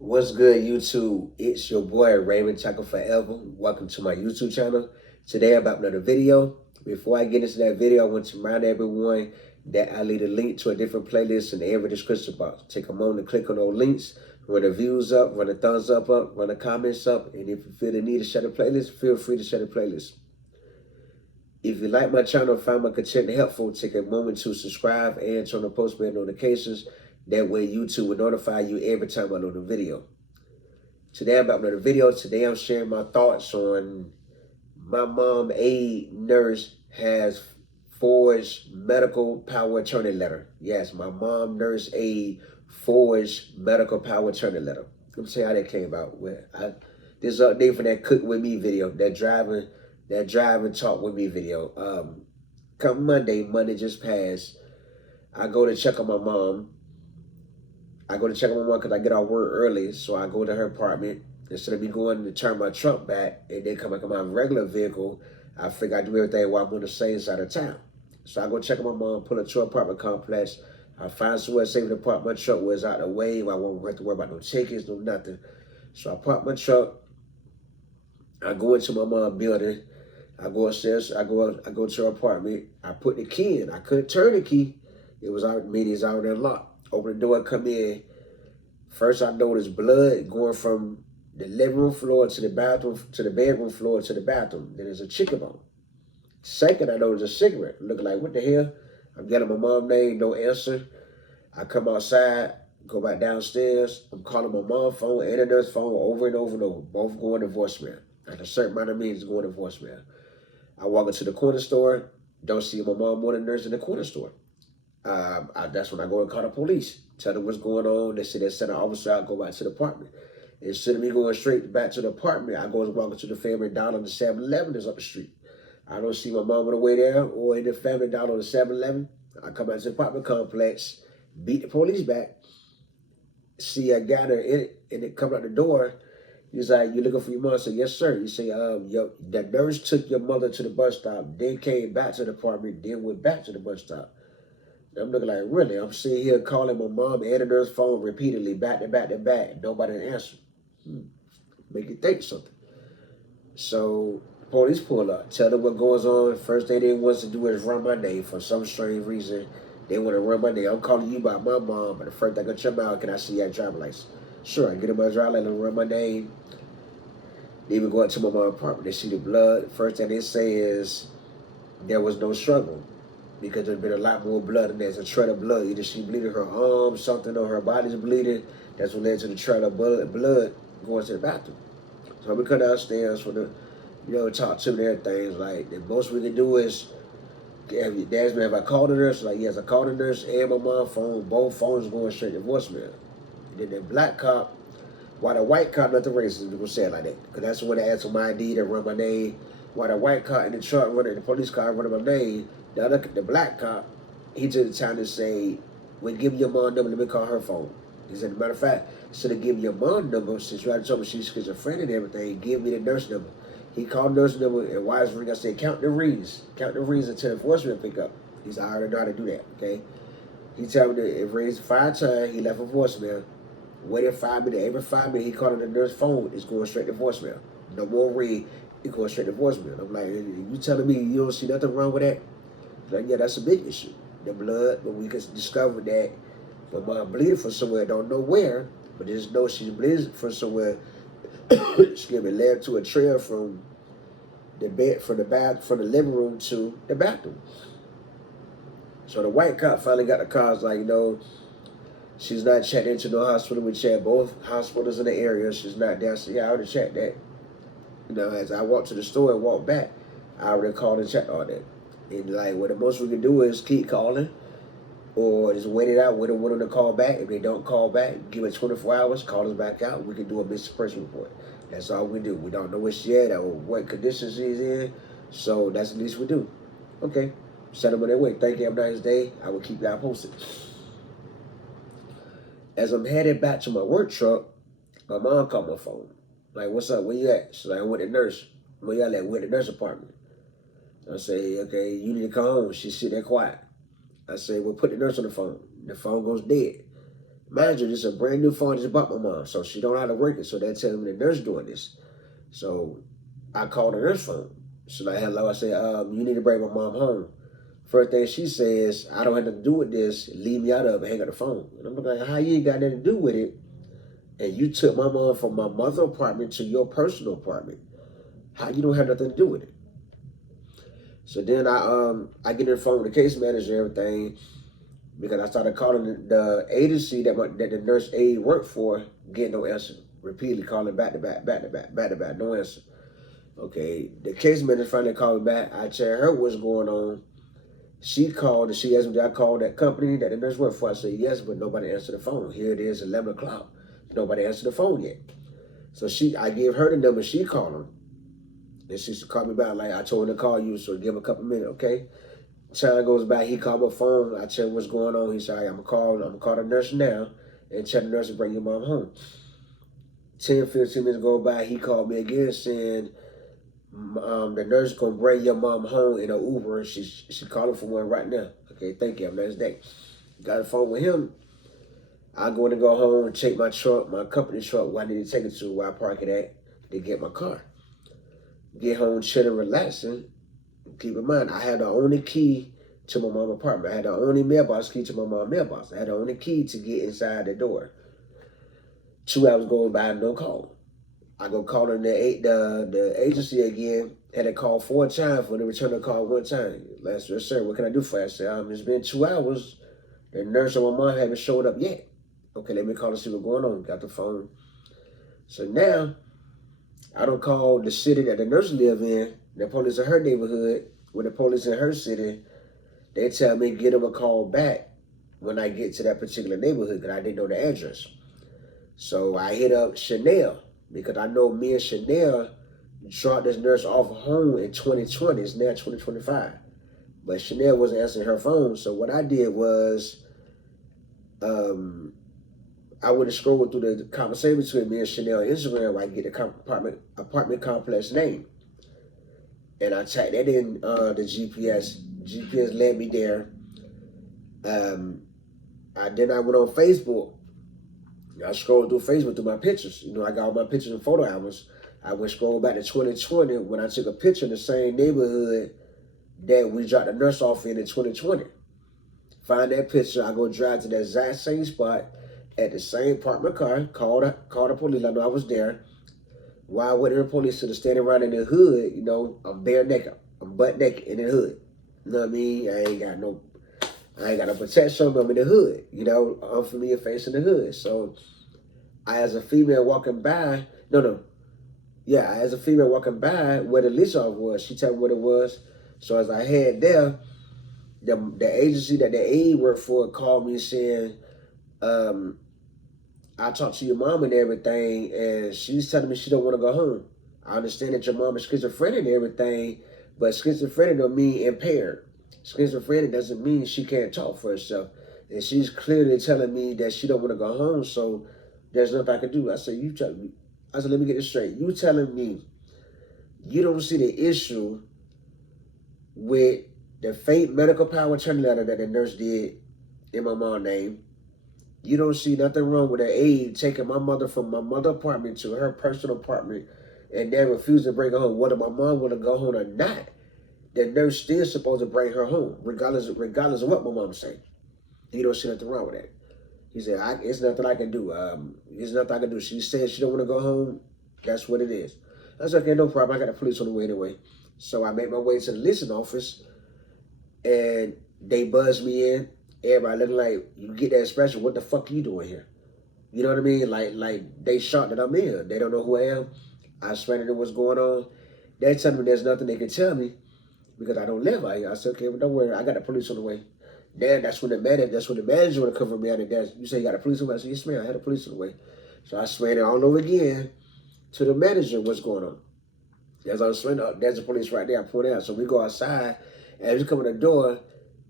What's good, YouTube? It's your boy Raymond Tackle Forever. Welcome to my YouTube channel. Today about another video. Before I get into that video, I want to remind everyone that I leave a link to a different playlist in every description box. Take a moment to click on those links, run the views up, run the thumbs up, run the comments up, and if you feel the need to share the playlist, feel free to share the playlist. If you like my channel and find my content helpful, take a moment to subscribe and turn on post bell notifications. That way YouTube will notify you every time I load a video. Today I'm about another video. Today I'm sharing my thoughts on my mom, a nurse, has forged medical power attorney letter. Yes, my mom, nurse, a forged medical power attorney letter. Let me tell you how that came about. This update for that cook with me video, that drive and talk with me video. Come Monday just passed. I go to check on my mom. Because I get off work early, so I go to her apartment. Instead of me going to turn my truck back and then come back in my regular vehicle, I figure I do everything while I'm on the same side of town. So I go check on my mom, pull up to her apartment complex. I find somewhere safe to park my truck where it's out of the way, where I won't have to worry about no tickets, no nothing. So I park my truck. I go into my mom's building. I go upstairs. I go to her apartment. I put the key in. I couldn't turn the key. It was already unlocked. Open the door, come in. First, I noticed blood going from the living room floor to the bathroom, to the bedroom floor to the bathroom. Then there's a chicken bone. Second, I noticed a cigarette. Looking like, what the hell? I'm getting my mom's name, no answer. I come outside, go back downstairs. I'm calling my mom's phone and the nurse's phone over and over and over. Both going to voicemail. At a certain amount of minutes, going to voicemail. I walk into the corner store. Don't see my mom or the nurse in the corner store. That's when I go and call the police, tell them what's going on. They say they send an officer out, go back to the apartment. Instead of me going straight back to the apartment, I go and walk into the Family Dollar and the 7-Eleven is up the street. I don't see my mom on the way there or in the Family Dollar or the 7-Eleven. I come back to the apartment complex, beat the police back, see a guy there in it, and it come out the door. He's like, you looking for your mom? I said, yes, sir. You say, the nurse took your mother to the bus stop, then came back to the apartment, then went back to the bus stop. I'm looking like, really? I'm sitting here calling my mom and the nurse phone repeatedly, back to back to back. Nobody answered. Make you think something. So police pull up, tell them what goes on. First thing they want to do is run my name for some strange reason. They want to run my name. I'm calling you about my mom, but the first thing I come out, can I see your driver's license? Sure, I get in my driver's license, run my name. They even go up to my mom's apartment. They see the blood. First thing they say is there was no struggle, because there's been a lot more blood, and there's a trail of blood. Either she bleeding her arm, something, or her body's bleeding. That's what led to the trail of blood going to the bathroom. So we come downstairs for the, talk to me and everything. Like, the most we can do is, have I called the nurse? Like, yes, I called the nurse and my mom's phone. Both phones going straight to voicemail. And then the black cop, why the white cop, not the racist, we're going to say it like that. Because that's the one that asked for my ID, that run my name. Why the white cop in the truck running, the police car running my name. The black cop, he took the time to say, well, give me your mom number, let me call her phone. He said, as a matter of fact, instead of giving your mom number, since you already told me she's schizophrenic and everything, give me the nurse number. He called the nurse number, and why is ring? I said, count the rings. Count the rings until the voicemail pick up. He said, I already know how to do that, okay? He told me that it rings 5 times, he left a voicemail. Waited 5 minutes, every 5 minutes, he called the nurse phone, it's going straight to voicemail. No more ring, it goes straight to voicemail. I'm like, you telling me you don't see nothing wrong with that? Like, yeah, that's a big issue. The blood, but we could discover that my mom bleeding from somewhere, don't know where, but just know she's bleeding from somewhere. Excuse me, led to a trail from the bed, from the living room to the bathroom. So the white cop finally got the cars, like, she's not checked into no hospital. We checked both hospitals in the area. She's not there. So yeah, I already checked that. As I walked to the store and walked back, I already called and checked all that. And like, what the most we can do is keep calling, or just wait it out, wait on them to call back. If they don't call back, give it 24 hours, call us back out. We can do a missing person report. That's all we do. We don't know where she at or what condition she's in, so that's the least we do. Okay, send them on their way. Thank you. Have a nice day. I will keep y'all posted. As I'm headed back to my work truck, my mom called my phone. Like, what's up? Where you at? She's like, I'm with the nurse. Where y'all at? We're at the nurse apartment. I say, okay, you need to come home. She sit there quiet. I say, well, put the nurse on the phone. The phone goes dead. Mind you, this is a brand new phone I just bought my mom, so she don't know how to work it. So they're telling me the nurse doing this. So I called the nurse phone. She's like, hello. I said, you need to bring my mom home. First thing she says, I don't have nothing to do with this. Leave me out of it. Hang up the phone. And I'm like, how you ain't got nothing to do with it? And you took my mom from my mother's apartment to your personal apartment. How you don't have nothing to do with it? So then I get on the phone with the case manager and everything, because I started calling the agency that the nurse aide worked for, getting no answer. Repeatedly calling back to back, no answer. Okay, the case manager finally called me back. I told her what's going on. She called and she asked me, did I call that company that the nurse worked for? I said, yes, but nobody answered the phone. Here it is, 11 o'clock. Nobody answered the phone yet. So I gave her the number, she called him. And she called me back, like, I told her to call you, so give him a couple minutes, okay? Time goes by, he called my phone. I tell him what's going on. He said, I'm gonna call the nurse now and tell the nurse to bring your mom home. 10, 15 minutes go by, he called me again saying, the nurse gonna bring your mom home in an Uber. She calling for one right now. Okay, thank you. Have a nice day. Got the phone with him. I go home and take my truck, my company truck, where I need to take it to, where I park it at, to get my car. Get home, chilling, relaxing. Keep in mind, I had the only key to my mom's apartment. I had the only mailbox key to my mom's mailbox. I had the only key to get inside the door. 2 hours going by, no call. I go calling the agency again. Had to call 4 times for the return the call 1 time. Last sir, what can I do for you? I said, it's been 2 hours. The nurse and my mom haven't showed up yet. Okay, let me call and see what's going on. Got the phone. So now, I don't call the city that the nurse live in, the police in her neighborhood, with the police in her city. They tell me get them a call back when I get to that particular neighborhood, because I didn't know the address. So I hit up Chanel, because I know me and Chanel dropped this nurse off home in 2020. It's now 2025. But Chanel wasn't answering her phone. So what I did was, I would have scrolled through the conversation between me and Chanel on Instagram where I get the apartment complex name. And I typed that in the GPS. GPS led me there. Then I went on Facebook. I scrolled through Facebook through my pictures. You know, I got all my pictures and photo albums. I went scroll back to 2020 when I took a picture in the same neighborhood that we dropped the nurse off in 2020. Find that picture. I go drive to that exact same spot at the same apartment car. Call the police. I know I was there. While I went to the police, to standing around in the hood, you know, I'm bare naked. I'm butt naked in the hood. You know what I mean? I ain't got no protection, but I'm in the hood. You know, unfamiliar face in the hood. So, as a female walking by, as a female walking by where the lease off was, she told me what it was. So as I head there, the agency that the aide worked for called me saying, I talked to your mom and everything, and she's telling me she don't want to go home. I understand that your mom is schizophrenic and everything, but schizophrenic don't mean impaired. Schizophrenic doesn't mean she can't talk for herself. And she's clearly telling me that she don't want to go home, so there's nothing I can do. I said, let me get this straight. You telling me you don't see the issue with the fake medical power attorney letter that the nurse did in my mom's name. You don't see nothing wrong with an aide taking my mother from my mother's apartment to her personal apartment and then refusing to bring her home. Whether my mom want to go home or not, the nurse still supposed to bring her home, regardless of what my mom say. You don't see nothing wrong with that. He said, it's nothing I can do. It's nothing I can do. She said she don't want to go home. That's what it is. I said, okay, no problem. I got the police on the way anyway. So I made my way to the leasing office, and they buzzed me in. Everybody looking like, you get that expression, what the fuck are you doing here? You know what I mean? Like they shocked that I'm in here. They don't know who I am. I explained to them what's going on. They tell me there's nothing they can tell me because I don't live out here. I said, okay, well, don't worry. I got the police on the way. Then that's when the manager want to cover me out of that. You say you got a police on the way? I said, yes, ma'am, I had a police on the way. So I explained it all over again to the manager what's going on. As I was explaining, there's the police right there. I point out. So we go outside, and as we come in the door,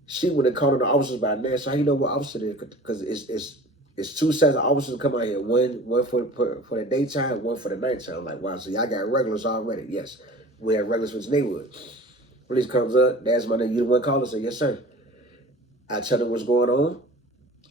she would have called the officers by name. So how you know what officer it is? Because it's 2 sets of officers come out here. One for the daytime, one for the nighttime. I'm like, wow, so y'all got regulars already. Yes, we have regulars for this neighborhood. Police comes up, that's my name. You the one calling? I say, yes, sir. I tell them what's going on.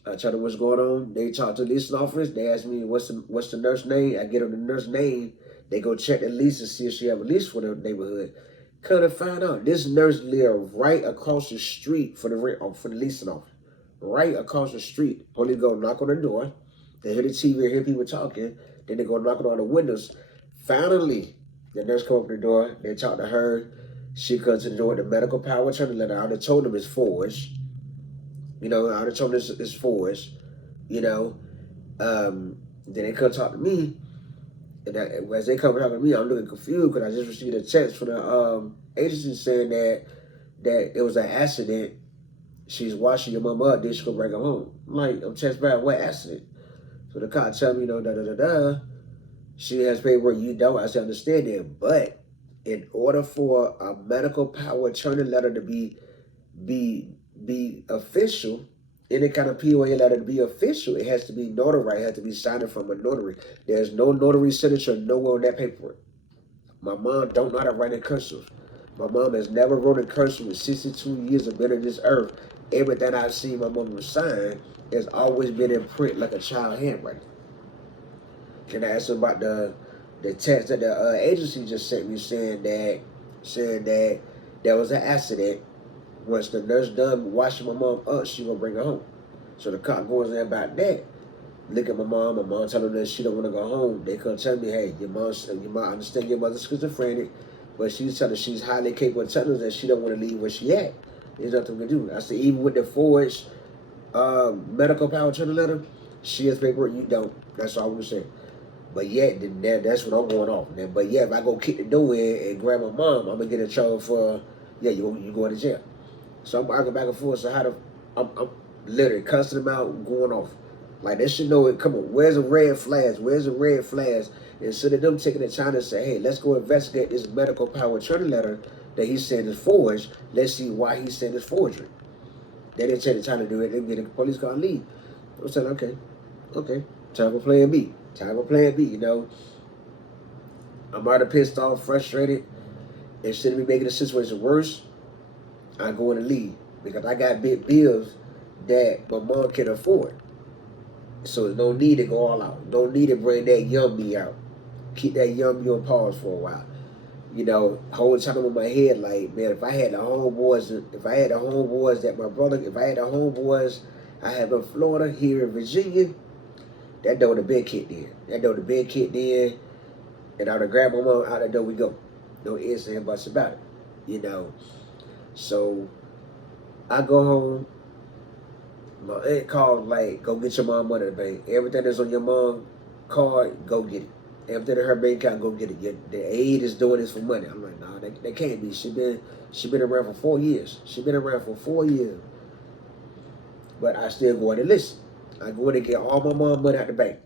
I tell them what's going on. They talk to the leasing office. They ask me what's the nurse name. I get them the nurse name. They go check the lease and see if she have a lease for the neighborhood. Come to find out, this nurse live right across the street for the leasing office. Right across the street. Police go knock on the door. They hear the TV, hear people talking. Then they go knocking on the windows. Finally, the nurse come up to the door. They talk to her. She comes to the door with the medical power of attorney letter. I already told them it's forged. I already told them it's forged. Then they come talk to me. And as they come talking to me, I'm looking confused because I just received a text from the agency saying that it was an accident. She's washing your mama up, then she gonna bring her home. I'm like, I'm text back, what accident? So the cop tell me, she has paperwork, you don't. I said, understand that. But in order for a medical power attorney letter to be official, any kind of POA letter to be official, it has to be notarized. It has to be signed from a notary. There's no notary signature nowhere on that paperwork. My mom don't know how to write in cursive. My mom has never wrote in cursive in 62 years of being on this earth. Everything I've seen my mom sign has always been in print like a child handwriting. Can I ask them about the text that the agency just sent me saying that there was an accident. Once the nurse done washing my mom up, she gonna bring her home. So the cop goes there about that. Look at my mom telling her that she don't want to go home. They come tell me, hey, your mom, I understand your mother's schizophrenic, but she's telling she's highly capable of telling us that she don't want to leave where she at. There's nothing we can do. I said, even with the forged medical power attorney letter, she has paperwork, you don't. That's all I'm saying. But yet, that's what I'm going off. But yeah, if I go kick the door in and grab my mom, I'm gonna get in trouble for you going to jail. So I'm arguing back and forth. So I'm literally cussing them out, going off. Like they should know it. Come on, where's the red flags? Where's the red flags? Instead of them taking the time to say, hey, let's go investigate this medical power attorney letter that he's saying is forged. Let's see why he's saying it's forgery. They didn't take the time to do it. They get a police car and leave. I'm saying, okay, time for plan B. Time for plan B, I'm already pissed off, frustrated. Instead of me making the situation worse, I go in and leave because I got big bills that my mom can afford. So there's no need to go all out. No need to bring that young me out. Keep that young me on pause for a while. Whole time in my head, like, man, if I had the homeboys that my brother, if I had the homeboys I have in Florida, here in Virginia, that door would have been kicked in. And I would have grabbed my mom out the door we go. No ifs and buts about it. So I go home. My aunt called, like, go get your mom money in the bank. Everything that's on your mom card, go get it. Everything in her bank account, go get it. The aide is doing this for money. I'm like, nah, that can't be. She been around for 4 years. She been around for 4 years. But I still go in and listen. I go in and get all my mom money out the bank.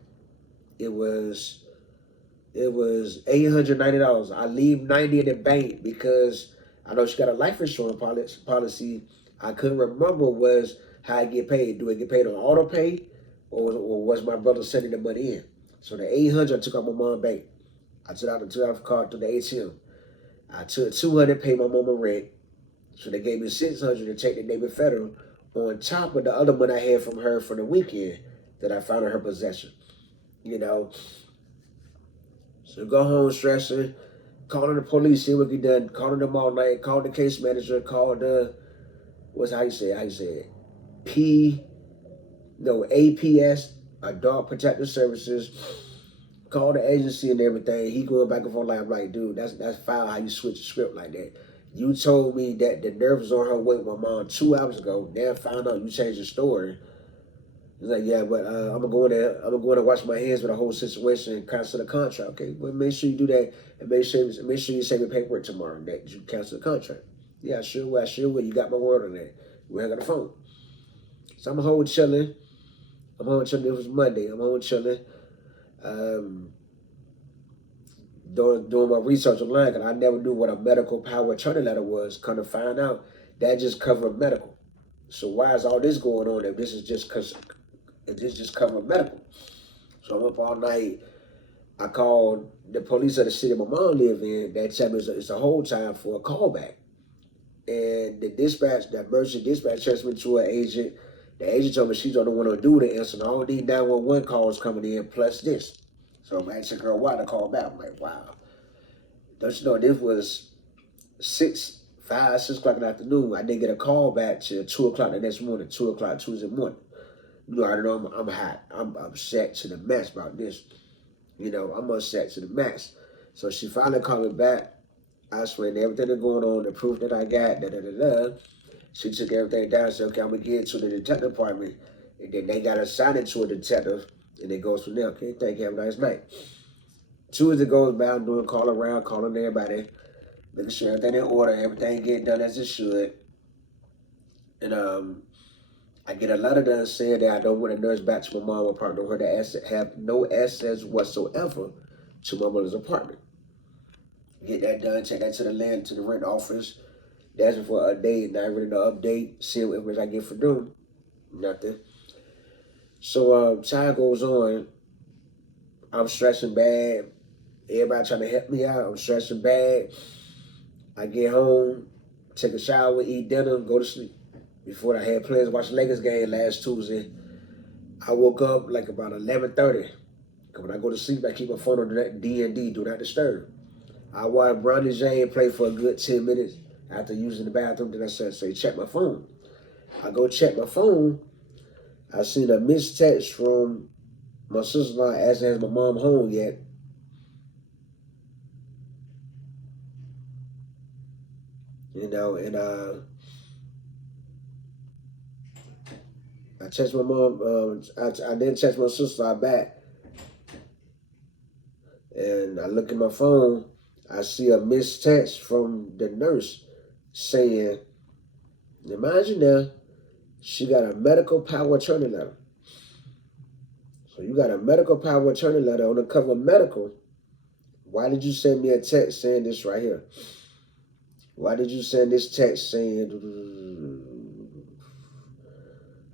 It was $890. I leave $90 in the bank because I know she got a life insurance policy. I couldn't remember was how I get paid. Do I get paid on auto pay, or was my brother sending the money in? So the $800 I took out my mom's bank. I took out the card through the ATM. I took $200 pay my mama rent. So they gave me $600 to take the Navy Federal on top of the other money I had from her for the weekend that I found in her possession. So go home stressing, calling the police, see what get done, calling them all night, called the case manager, called the, how you say it? APS, Adult Protective Services, called the agency and everything. He going back and forth like, I'm like, dude, that's foul how you switch the script like that. You told me that the nerve was on her way with my mom 2 hours ago. Then I found out you changed the story. He's like, yeah, but I'm gonna go in there. I'm gonna go in and wash my hands with the whole situation and cancel the contract. Okay, well, make sure you do that and make sure you send me paperwork tomorrow that you cancel the contract. Yeah, I sure will. You got my word on that. We hang on the phone. So I'm home chilling. It was Monday. I'm home chilling. Doing my research online, because I never knew what a medical power attorney letter was. Kind of find out that just covered medical. So why is all this going on if this is just covered medical? So I'm up all night. I called the police of the city my mom live in. That tell me it's a hold time for a callback. And the emergency dispatch transferred me to an agent The agent told me she don't want to do the answer. All these 911 calls coming in plus this. So I'm asking girl why to call back. I'm like, wow. Don't you know this was 6 o'clock in the afternoon. I didn't get a call back till 2 o'clock the next morning, 2 o'clock Tuesday morning. You know, I don't know, I'm hot. I'm upset to the max about this. You know, I'm upset to the max. So she finally called me back. I explained everything that's going on, the proof that I got, She took everything down and said, okay, I'm going to get it to the detective department. And then they got assigned it to a detective. And it goes from there. Okay, thank you. Have a nice night. Tuesday goes by, I'm doing call around, calling everybody, making sure everything in order, everything getting done as it should. And I get a letter done saying that I don't want to nurse back to my mom's apartment. Her to have no access whatsoever to my mother's apartment. Get that done, take that to the rent office. That's for a day, not really no update. See what information I get for them. Nothing. So time goes on. I'm stressing bad. Everybody trying to help me out. I'm stressing bad. I get home, take a shower, eat dinner, go to sleep. Before I had plans to watch the Lakers game last Tuesday, I woke up like about 11:30. When I go to sleep, I keep my phone on D&D, do not disturb. I watched Bronny James play for a good 10 minutes after using the bathroom. Then I said, check my phone. I go check my phone. I seen a missed text from my sister-in-law asking, has my mom home yet? You know, and I text my mom. I didn't text my sister back. And I look at my phone. I see a missed text from the nurse saying, imagine now, she got a medical power attorney letter. So you got a medical power attorney letter on the cover of medical. Why did you send me a text saying this right here? Why did you send this text saying,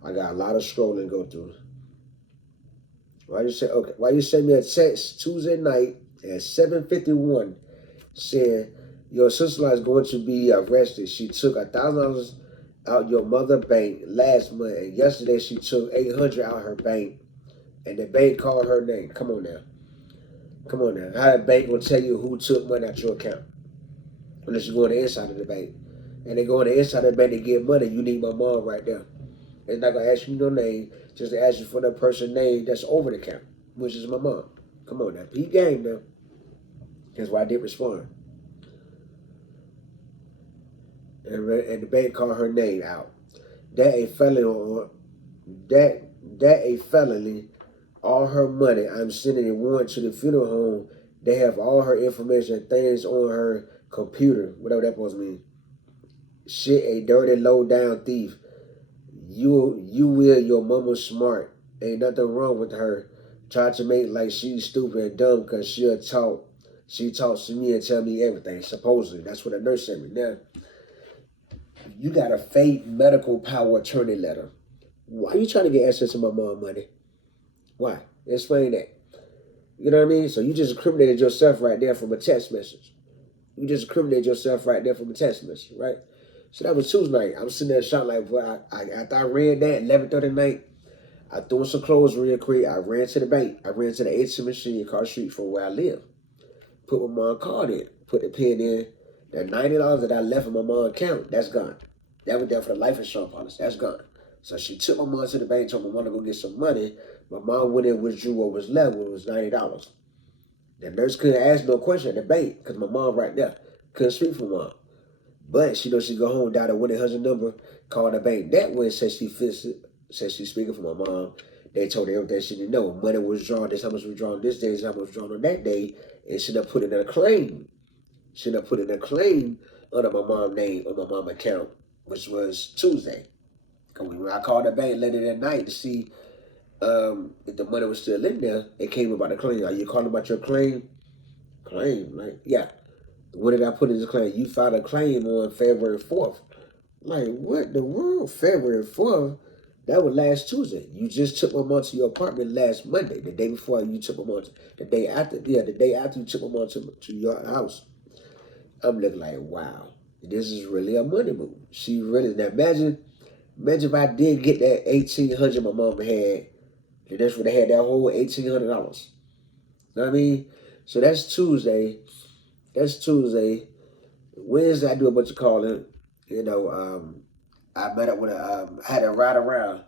I got a lot of scrolling to go through. Why you send me a text Tuesday night at 7:51 saying your sister-in-law is going to be arrested. She took $1,000 out your mother bank last month, and yesterday she took $800 out her bank, and the bank called her name. Come on now. How the bank will tell you who took money out your account? Unless you go on the inside of the bank. And they go on the inside of the bank to get money, you need my mom right there. It's not going to ask you no name, just to ask you for the person's name that's over the account, which is my mom. Come on now. Peep game now. That's why I did respond. And the bank called her name out. That a felony that a felony. All her money, I'm sending a warrant to the funeral home. They have all her information, things on her computer, whatever that supposed to mean. Shit, a dirty, low down thief. You will, your mama's smart. Ain't nothing wrong with her. Try to make like she's stupid and dumb because she talks to me and tell me everything, supposedly. That's what the nurse said me. Now, you got a fake medical power attorney letter. Why are you trying to get access to my mom money? Why? Explain that. You know what I mean? So you just incriminated yourself right there from a text message. You just incriminated yourself right there from a text message, right? So that was Tuesday night. I'm sitting there shouting like, well, after I read that, 11:30 at night, I threw in some clothes real quick. I ran to the bank. I ran to the ATM machine across the street from where I live. Put my mom's card in. Put the pin in. That $90 that I left in my mom's account, that's gone. That was there for the life insurance policy. That's gone. So she took my mom to the bank, told my mom to go get some money. My mom went in and withdrew what was left, which was $90. The nurse couldn't ask no question at the bank because my mom right there couldn't speak for mom. But she knows she go home, dial the 1-800 number, call the bank that way, says she fixed it, says she's speaking for my mom. They told her everything she didn't know. Money was drawn, this how much was drawn this day, this how much was drawn on that day, and she done put in a claim. She done put in a claim under my mom's name on my mom's account, which was Tuesday. When I called the bank later that night to see if the money was still in there, it came about a claim. Are you calling about your claim? Claim, like, yeah. What did I put in this claim? You filed a claim on February 4th. Like, what the world? February 4th? That was last Tuesday. You just took my mom to your apartment last Monday, the day before you took my mom. The day after you took my mom to your house. I'm looking like, wow, this is really a money move. She really, now imagine Imagine if I did get that 1,800 my mama had, and that's what they had that whole $1,800. You know what I mean? So that's Tuesday. That's Tuesday. Wednesday I do a bunch of calling. You know, I met up with I had to ride around,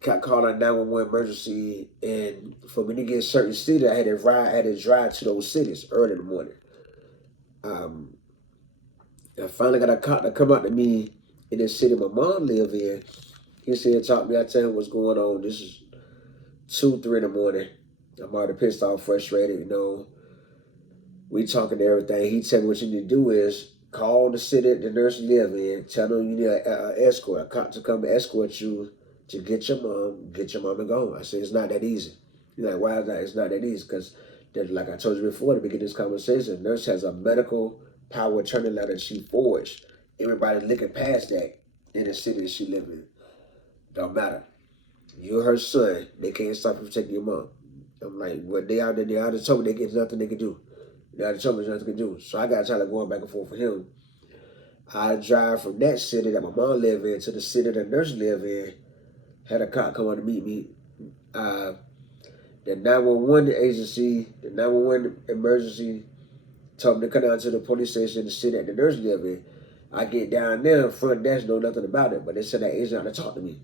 got called a 911 emergency, and for me to get certain cities, I had to drive to those cities early in the morning. Um, I finally got a cop to come out to me in the city my mom live in. He said, talk to me, I tell him what's going on. This is 2, 3 in the morning. I'm already pissed off, frustrated, you know. We talking to everything. He tell me what you need to do is call the city the nurse live in, tell them you need an escort, a cop to come escort you to get your mom and go home. I said, it's not that easy. You're like, why is that? It's not that easy because, like I told you before, to begin this conversation, the nurse has a medical power attorney letter she forged. Everybody looking past that in the city that she live in. Don't matter. You're her son. They can't stop you from taking your mom. I'm like, well, they out there. They already told me they get nothing they can do. They already told me there's nothing they can do. So I got tired of going back and forth with him. I drive from that city that my mom live in to the city that the nurse live in. Had a cop come out to meet me. The 911 agency, the 911 emergency told me to come down to the police station in the city that the nurse live in. I get down there, front desk know nothing about it, but they said that agent out to talk to me.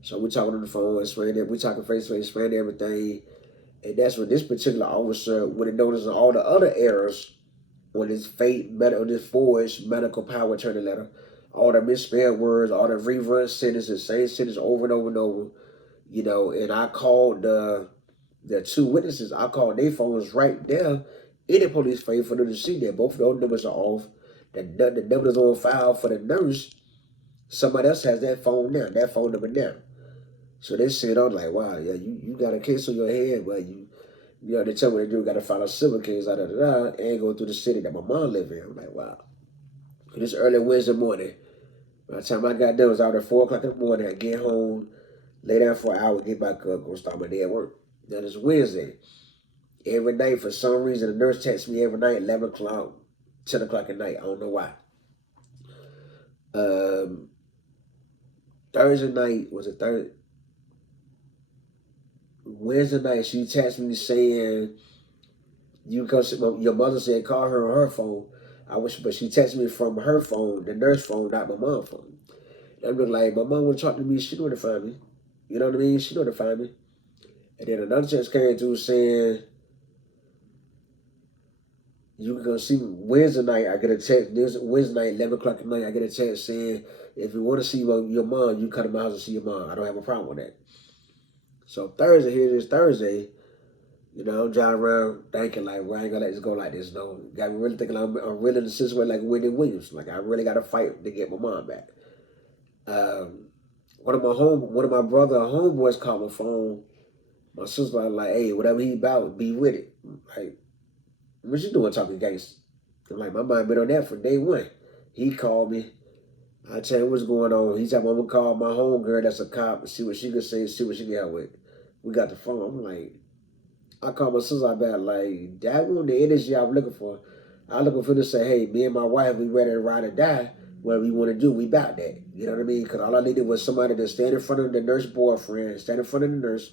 So we talking on the phone, explaining it. We talking face to face, explaining everything. And that's when this particular officer would have noticed all the other errors on this on this forged medical power attorney letter, all the misspelled words, all the rerun sentences, same sentence over and over and over, you know. And I called the 2 witnesses. I called their phones right there in the police phone for them to see that both of those numbers are off. The numbers on file for the nurse, somebody else has that phone now, that phone number now. So they said, I'm like, wow, yeah, you got a case on your head, but you know, they tell me they do got to file a civil case, and go through the city that my mom live in. I'm like, wow. And this early Wednesday morning, by the time I got done, it was out at 4 o'clock in the morning. I get home, lay down for an hour, get back up, go start my day at work. Now it's Wednesday. Every night, for some reason, the nurse texts me every night, 11 o'clock, 10 o'clock at night. I don't know why. Thursday night, was it Thursday? Wednesday night, she texted me saying, "You come." Your mother said call her on her phone. But she texted me from her phone, the nurse phone, not my mom's phone. And I'm like, my mom would talk to me. She know where to find me. You know what I mean? She know where to find me. And then another text came through saying, "You can go see me Wednesday night." I get a text. This Wednesday night, 11 o'clock at night. I get a text saying, "If you want to see your mom, you come to my house and see your mom. I don't have a problem with that." So Thursday, here it is Thursday. You know, I'm driving around thinking like, well, I ain't gonna let this go like this. No, got me really thinking I'm really in the situation like Wendy Williams. Like I really got to fight to get my mom back. One of my brother homeboys called my phone. My sister was like, hey, whatever he about, be with it. Like, what you doing talking gangster? I'm like, my mind been on that for day one. He called me. I tell him what's going on. He said, I'm gonna call my homegirl that's a cop and see what she can say, see what she can help with. We got the phone. I'm like, I called my sister about like, that one the energy I'm looking for. I'm looking for to say, hey, me and my wife, we ready to ride or die. Whatever we want to do, we about that. You know what I mean? Because all I needed was somebody to stand in front of the nurse boyfriend, stand in front of the nurse,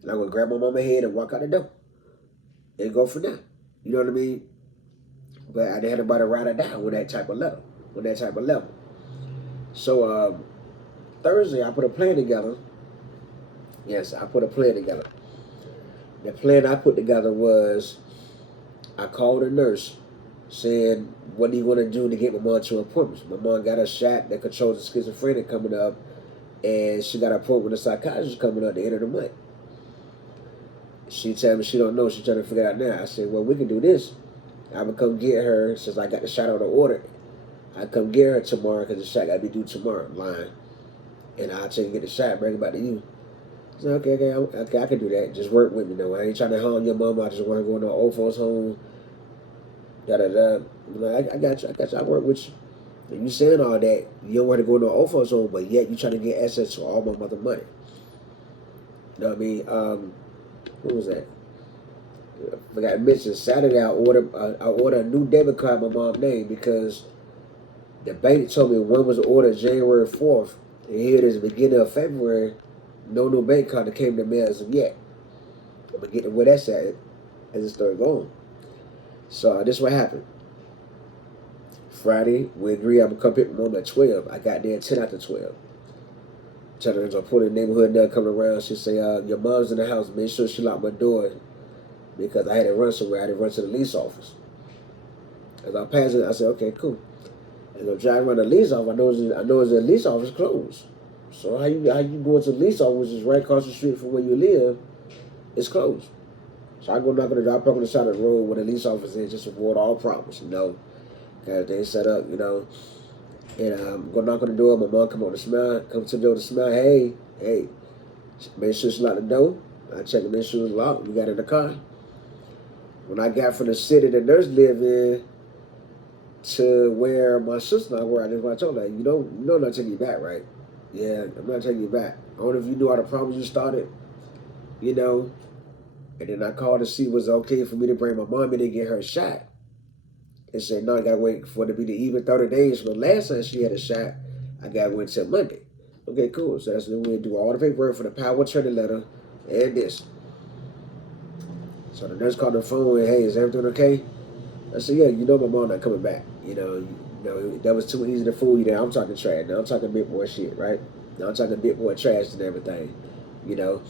and I would grab my mama's head and walk out the door. And go for now. You know what I mean? But I didn't have nobody ride or die with that type of level. So Thursday, I put a plan together. Yes, I put a plan together. The plan I put together was I called a nurse saying, what do you want to do to get my mom to appointments? My mom got a shot that controls the schizophrenia coming up, and she got an appointment with a psychiatrist coming up at the end of the month. She tell me she don't know. She's trying to figure it out now. I said, well, we can do this. I would come get her since I got the shot on the order. I come get her tomorrow because the shot got to be due tomorrow, line. And I'll take and get the shot, bring it back to you. I said, okay, I can do that. Just work with me, though. I ain't trying to harm your mom. I just want to go to an old folks home. I got you. I work with you. And you saying all that, you don't want to go to an old folks home, but yet you trying to get access to all my mother money. You know what I mean? What was that? I forgot to mention, Saturday I ordered a new debit card in my mom's name because the bank told me one was ordered January 4th And here it is, beginning of February, no new bank card that came to mail as of yet. I'm gonna get to where that's at as it started going. So this is what happened. Friday, we agreed I'm gonna come pick my mom at 12. I got there at 10 after 12. Tell her I put in the neighborhood now coming around. She say, your mom's in the house. Make sure she locked my door because I had to run somewhere. I had to run to the lease office. As I passed it, I said, okay, cool. As I'm driving around the lease office, I know the lease office closed. So how you going to the lease office, which is right across the street from where you live, it's closed. So I go knock on the door, I park on the side of the road where the lease office is just to avoid all problems, Got everything set up, And go knock on the door. My mom come to the door to smile. Hey, make sure she locked the door. I checked to make sure it was locked. We got in the car. When I got from the city the nurse lived in to where my sister and I were, I told her, you know I'm not taking you back, right? Yeah, I'm not taking you back. I don't know if you knew all the problems you started, And then I called to see if it was okay for me to bring my mom in and get her a shot. And said, no, I got to wait for it to be the even 30 days. But last time she had a shot, I got to wait until Monday. Okay, cool. So that's when we do all the paperwork for the power of attorney letter and this. So the nurse called the phone and, hey, is everything okay? I said, yeah, my mom not coming back. That was too easy to fool you there. I'm talking trash. Now I'm talking bit more shit, right? Now I'm talking bit more trash and everything. Now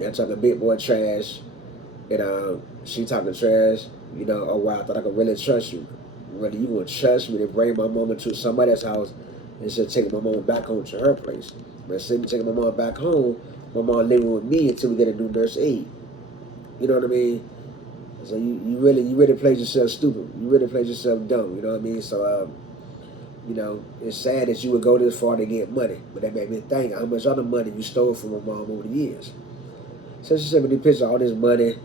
I'm talking bit more trash. And she talking trash. Oh wow, I thought I could really trust you. Whether you would trust me to bring my mom into somebody's house instead of taking my mom back home to her place. But instead of taking my mom back home, my mom living with me until we get a new nurse aide. You know what I mean? So you really played yourself stupid. You really played yourself dumb. You know what I mean? So it's sad that you would go this far to get money, but that made me think how much other money you stole from my mom over the years. So she sent me the picture of all this money,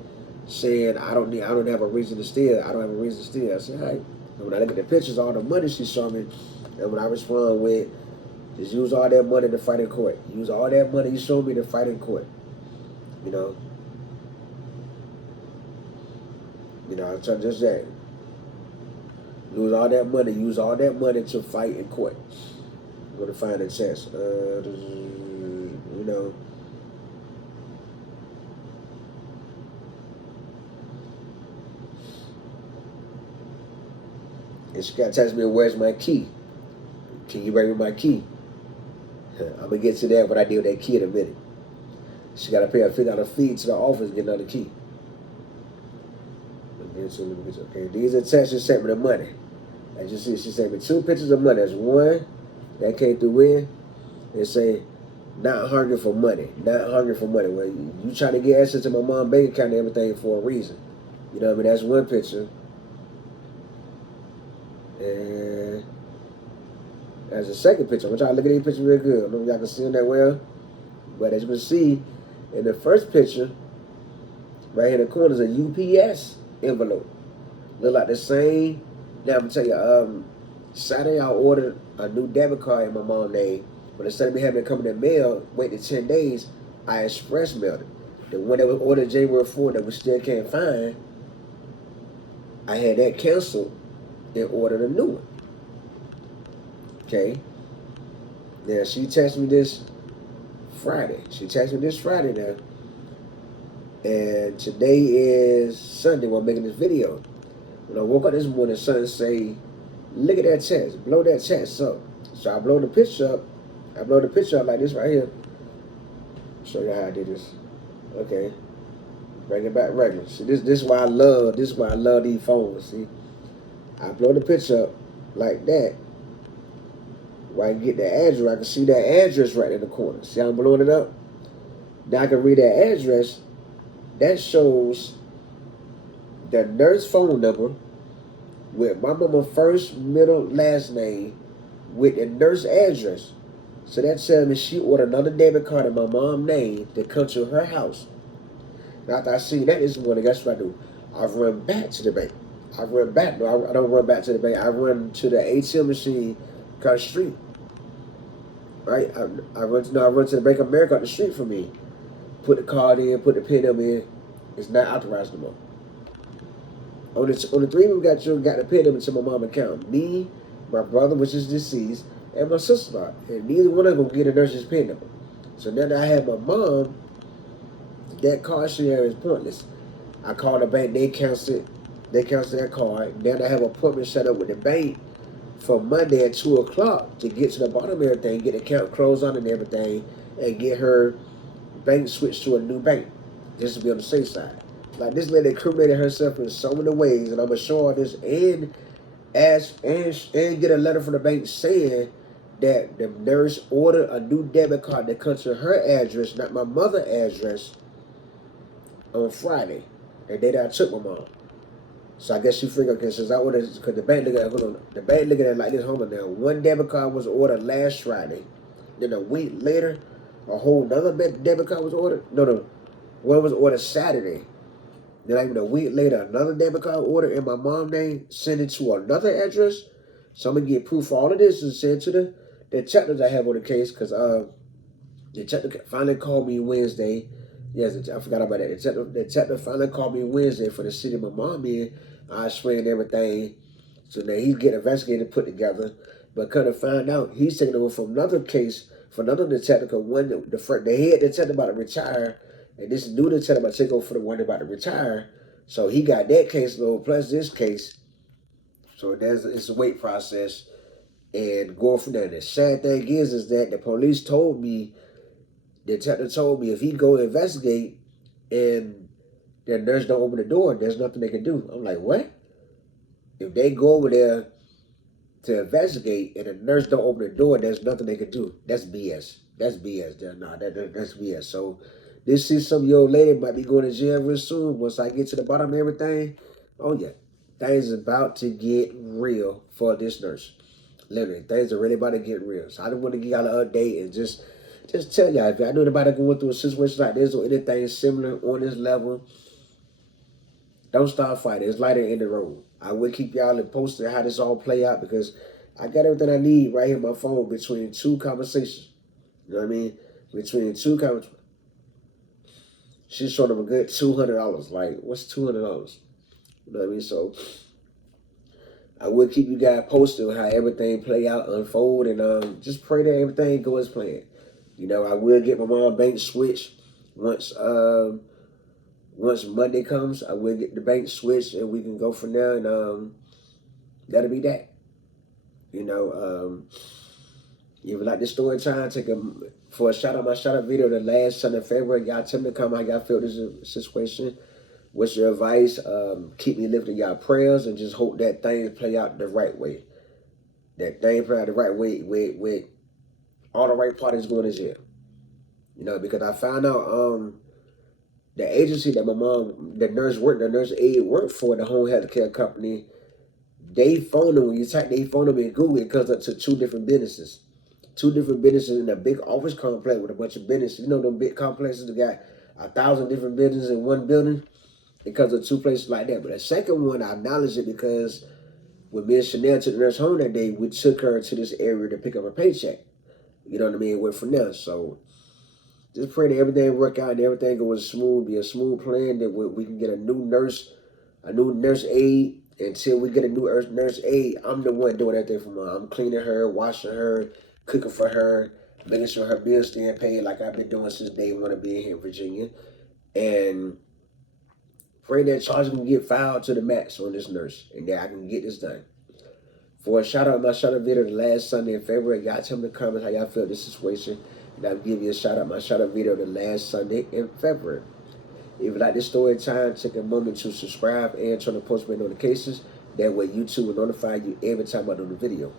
saying I don't have a reason to steal. I don't have a reason to steal. I said, hey. And when I look at the pictures, all the money she showed me, and when I respond with, just use all that money to fight in court. Use all that money you showed me to fight in court. I tell just that. Use all that money to fight in court. I'm gonna find a chance. And she got to text me, where's my key? Can you bring me my key? I'm going to get to that, what I did with that key in a minute. She got to pay a $50 fee to the office to get another key. Okay, these are texts she sent me the money. As you see, she sent me 2 pictures of money. There's one that came through in and say, not hungry for money. Not hungry for money. Well, you trying to get access to my mom's bank account and everything for a reason. You know what I mean? That's one picture. And there's a second picture. I'm going to try to look at these pictures real good. I don't know if y'all can see them that well. But as you can see, in the first picture, right here in the corner is a UPS envelope. Look like the same. Now I'm going to tell you, Saturday I ordered a new debit card in my mom's name. But instead of me having it come in the mail, waiting 10 days, I express mailed it. The one that was ordered January 4th that we still can't find, I had that canceled and ordered a new one. Okay. Now she texted me this Friday. Now. And today is Sunday when I'm making this video. When I woke up this morning, son say, look at that text. Blow that text up. So I blow the picture up. Like this right here. Show you how I did this. Okay. Bring it back regular. See, this is why I love these phones. See? I blow the picture up like that. Where I can get the address. I can see that address right in the corner. See how I'm blowing it up? Now I can read that address. That shows the nurse phone number with my mama's first, middle, last name with the nurse address. So that tells me she ordered another debit card in my mom's name to come to her house. Now after I see that this morning, guess what I do? I run back to the bank. I don't run back to the bank. I run to the ATM machine across the street. Right? I run to the Bank of America up the street from me. Put the card in, put the PIN number in. It's not authorized no more. On the 3 we got the PIN number to my mom's account. Me, my brother, which is deceased, and my sister-in-law, and neither one of them get a nurse's pin number. So now that I have my mom, that card share is pointless. I called the bank, they canceled that card. Now I have an appointment set up with the bank for Monday at 2 o'clock to get to the bottom of everything, get the account closed on and everything, and get her bank switched to a new bank, just to be on the safe side. Like, this lady incriminated herself in so many ways, and I'm gonna show her this and get a letter from the bank saying that the nurse ordered a new debit card that comes to her address, not my mother's address, on Friday, the day that I took my mom. So I guess she figured, okay, since I ordered, because the bank looking at, hold on, the bank looking at it like this, hold on now. One debit card was ordered last Friday. Then a week later, a whole another debit card was ordered. No, one was ordered Saturday. Then like a week later, another debit card ordered in my mom's name, sent it to another address. So I'm gonna get proof for all of this and send to the detectives I have on the case, because the detective finally called me Wednesday. Yes, I forgot about that. The detective finally called me Wednesday for the city my mom in. I explained everything. So now he's getting investigated, put together. But kind of find out, he's taking over from another case for another detective. The head detective about to retire, and this new detective about to take over for the one about to retire. So he got that case load plus this case. So it's a wait process and going from there. The sad thing is that the police told me, the detective told me, if he go investigate and the nurse don't open the door, there's nothing they can do. I'm like, what? If they go over there to investigate and the nurse don't open the door, there's nothing they can do. That's BS. That's BS. That's BS. So this is some old lady might be going to jail real soon. Once I get to the bottom of everything, oh yeah, things is about to get real for this nurse. Literally, things are really about to get real. So I don't want to give y'all an update and just tell y'all, if I know anybody going through a situation like this or anything similar on this level, don't start fighting. It's lighter in the road. I will keep y'all posted how this all play out, because I got everything I need right here on my phone between two conversations. You know what I mean? Between two conversations. She's short of a good $200. Like, what's $200? You know what I mean? So I will keep you guys posted on how everything play out, unfold, and just pray that everything goes as planned. You know, I will get my mom bank switched once Monday comes. I will get the bank switched and we can go from there, and that'll be that. You know, if you like this story time, for a shout out, my shout out video the last Sunday of February. Y'all tell me to come how y'all feel this situation. What's your advice? Keep me lifting y'all prayers and just hope that things play out the right way. That things play out the right way with all the right parties going to jail. You know, because I found out the agency that my mom, the nurse aide worked for, the home health care company, they phone them, when you type they phone them in Google, it comes up to two different businesses. Two different businesses in a big office complex with a bunch of businesses. You know them big complexes that got 1,000 different businesses in one building? It comes up two places like that. But the second one, I acknowledge it because when me and Chanel took the nurse home that day, we took her to this area to pick up her paycheck. You know what I mean? Went from there. So just pray that everything work out and everything goes smooth, be a smooth plan, that we can get a new nurse aide. Until we get a new nurse aide, I'm the one doing everything for her. I'm cleaning her, washing her, cooking for her, making sure her bills staying paid like I've been doing since day one of being here in Virginia. And pray that charges can get filed to the max on this nurse and that I can get this done. For a shout out, my shout out video the last Sunday in February, y'all tell me in the comments how y'all feel this situation. And I'll give you a shout out, my shout out video the last Sunday in February. If you like this story time, take a moment to subscribe and turn on post notifications. That way YouTube will notify you every time I do the video.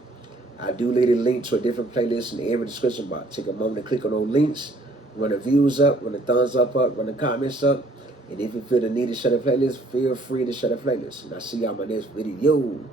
I do leave a link to a different playlist in every description box. Take a moment to click on those links, run the views up, run the thumbs up, run the comments up. And if you feel the need to share the playlist, feel free to share the playlist. And I'll see y'all in my next video.